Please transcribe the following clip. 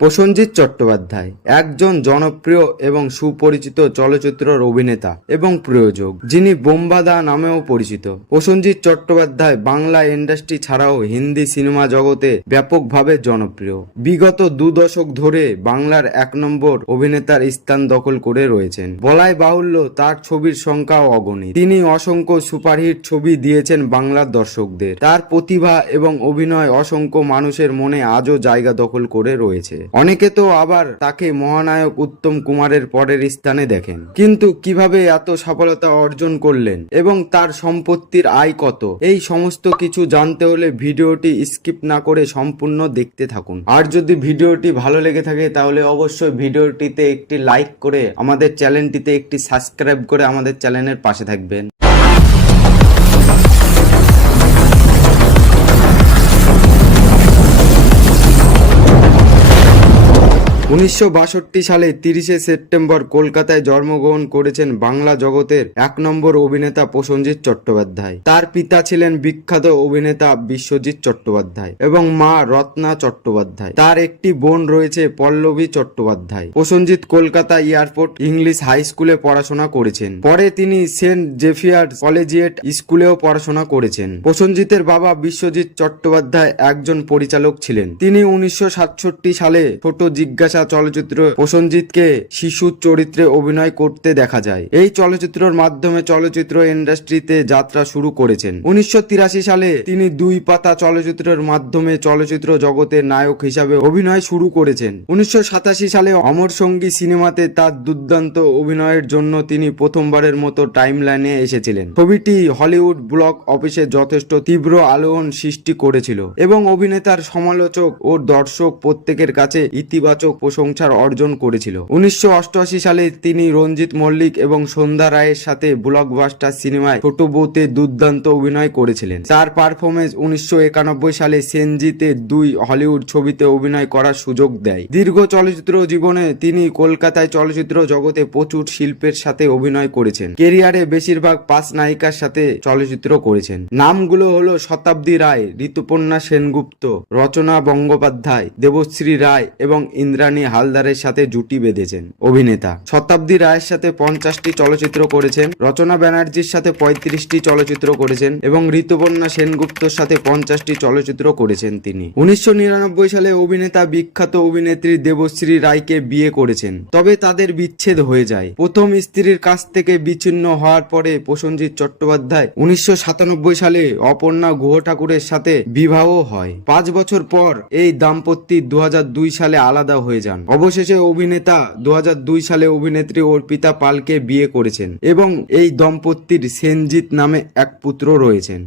প্রসেনজিৎ চট্টোপাধ্যায় একজন জনপ্রিয় এবং সুপরিচিত চলচ্চিত্রের অভিনেতা এবং প্রযোজক, যিনি বোম্বাদা নামেও পরিচিত। প্রসেনজিৎ চট্টোপাধ্যায় বাংলা ইন্ডাস্ট্রি ছাড়াও হিন্দি সিনেমা জগতে ব্যাপকভাবে জনপ্রিয়। বিগত 2 দশক ধরে বাংলার 1 নম্বর অভিনেতার স্থান দখল করে রয়েছেন। বলাই বাহুল্য, তার ছবির সংখ্যাও অগণিত। তিনি অসংখ্য সুপারহিট ছবি দিয়েছেন বাংলার দর্শকদের। তার প্রতিভা এবং অভিনয় অসংখ্য মানুষের মনে আজও জায়গা দখল করে রয়েছে। অনেকে তো আবার তাকে মহানায়ক উত্তম কুমারের পরের স্থানে দেখেন। কিন্তু কিভাবে এত সফলতা অর্জন করলেন এবং তার সম্পত্তির আয় কত, এই সমস্ত কিছু জানতে হলে ভিডিওটি স্কিপ না করে সম্পূর্ণ দেখতে থাকুন। আর যদি ভিডিওটি ভালো লেগে থাকে তাহলে অবশ্যই ভিডিওটিতে একটি লাইক করে আমাদের চ্যানেলটিতে একটি সাবস্ক্রাইব করে আমাদের চ্যানেলের পাশে থাকবেন। 1962 সালে 30শে সেপ্টেম্বর কলকাতায় জন্মগ্রহণ করেছেন বাংলা জগতের 1 নম্বর অভিনেতা প্রসেনজিৎ চট্টোপাধ্যায়। তার পিতা ছিলেন বিখ্যাত অভিনেতা বিশ্বজিৎ চট্টোপাধ্যায় এবং মা রত্না চট্টোপাধ্যায়। তার একটি বোন রয়েছে Pallavi Chattopadhyay. Prosenjit Kolkata airport English high স্কুলে পড়াশোনা করেছেন। পরে তিনি সেন্ট জেভিয়ার্স কলেজিয়েট স্কুলেও পড়াশোনা করেছেন। প্রসেনজিতের বাবা বিশ্বজিৎ চট্টোপাধ্যায় একজন পরিচালক ছিলেন। তিনি 1967 সালে ছোট জিজ্ঞাসা চলচ্চিত্র প্রসেনজিৎকে শিশু চরিত্রে অভিনয় করতে দেখা যায়। এই চলচ্চিত্রের মাধ্যমে চলচ্চিত্র ইন্ডাস্ট্রিতে যাত্রা শুরু করেছেন। 1983 সালে তিনি 2 পাতা চলচ্চিত্রের মাধ্যমে চলচ্চিত্র জগতের নায়ক হিসাবে অভিনয় শুরু করেছেন। 1987 সালে অমর সঙ্গী সিনেমাতে তার দুর্দান্ত অভিনয়ের জন্য তিনি প্রথমবারের মতো টাইমলাইনে এসেছিলেন। ছবিটি হলিউড বক্স অফিসে যথেষ্ট তীব্র আলোড়ন সৃষ্টি করেছিল এবং অভিনেতার সমালোচক ও দর্শক প্রত্যেকের কাছে ইতিবাচক প্রশংসার অর্জন করেছিল। 1988 সালে তিনি রঞ্জিত মল্লিক এবং সন্ধ্যা রায়ের সাথে ব্লকবাস্টার সিনেমায় ছোট বউতে দুর্দান্ত অভিনয় করেছিলেন। তার পারফরমেন্স 1991 সালে সেনজিতে 2 হলিউড ছবিতে অভিনয় করার সুযোগ দেয়। দীর্ঘ চলচ্চিত্র জীবনে তিনি কলকাতায় চলচ্চিত্র জগতে প্রচুর শিল্পের সাথে অভিনয় করেছেন। ক্যারিয়ারে বেশিরভাগ 5 নায়িকার সাথে চলচ্চিত্র করেছেন। নামগুলো হলো শতাব্দী রায়, ঋতুপর্ণা সেনগুপ্ত, রচনা গঙ্গোপাধ্যায়, দেবশ্রী রায় এবং ইন্দ্রাণী হালদারের সাথে জুটি বেঁধেছেন। অভিনেতা শতাব্দী রায়ের সাথে 50টি চলচ্চিত্র করেছেন, রচনা ব্যানার্জির সাথে 35টি চলচ্চিত্র করেছেন এবং ঋতুপর্ণা সেনগুপ্তর সাথে 50টি চলচ্চিত্র করেছেন। তিনি 1999 সালে অভিনেতা বিখ্যাত অভিনেত্রী দেবশ্রী রায়কে বিয়ে করেছেন, তবে তাদের বিচ্ছেদ হয়ে যায়। প্রথম স্ত্রীর কাছ থেকে বিচ্ছিন্ন হওয়ার পরে প্রসেনজিৎ চট্টোপাধ্যায় 1997 সালে অপর্ণা গুহ ঠাকুরের সাথে বিবাহ হয়। 5 বছর পর এই দাম্পত্য 2002 সালে আলাদা হয়ে যান। অবশেষে অভিনেতা 2002 সালে অভিনেত্রী অর্পিতা পালকে বিয়ে করেছেন এবং এই দম্পতির সেনজিৎ নামে এক পুত্র রয়েছেন।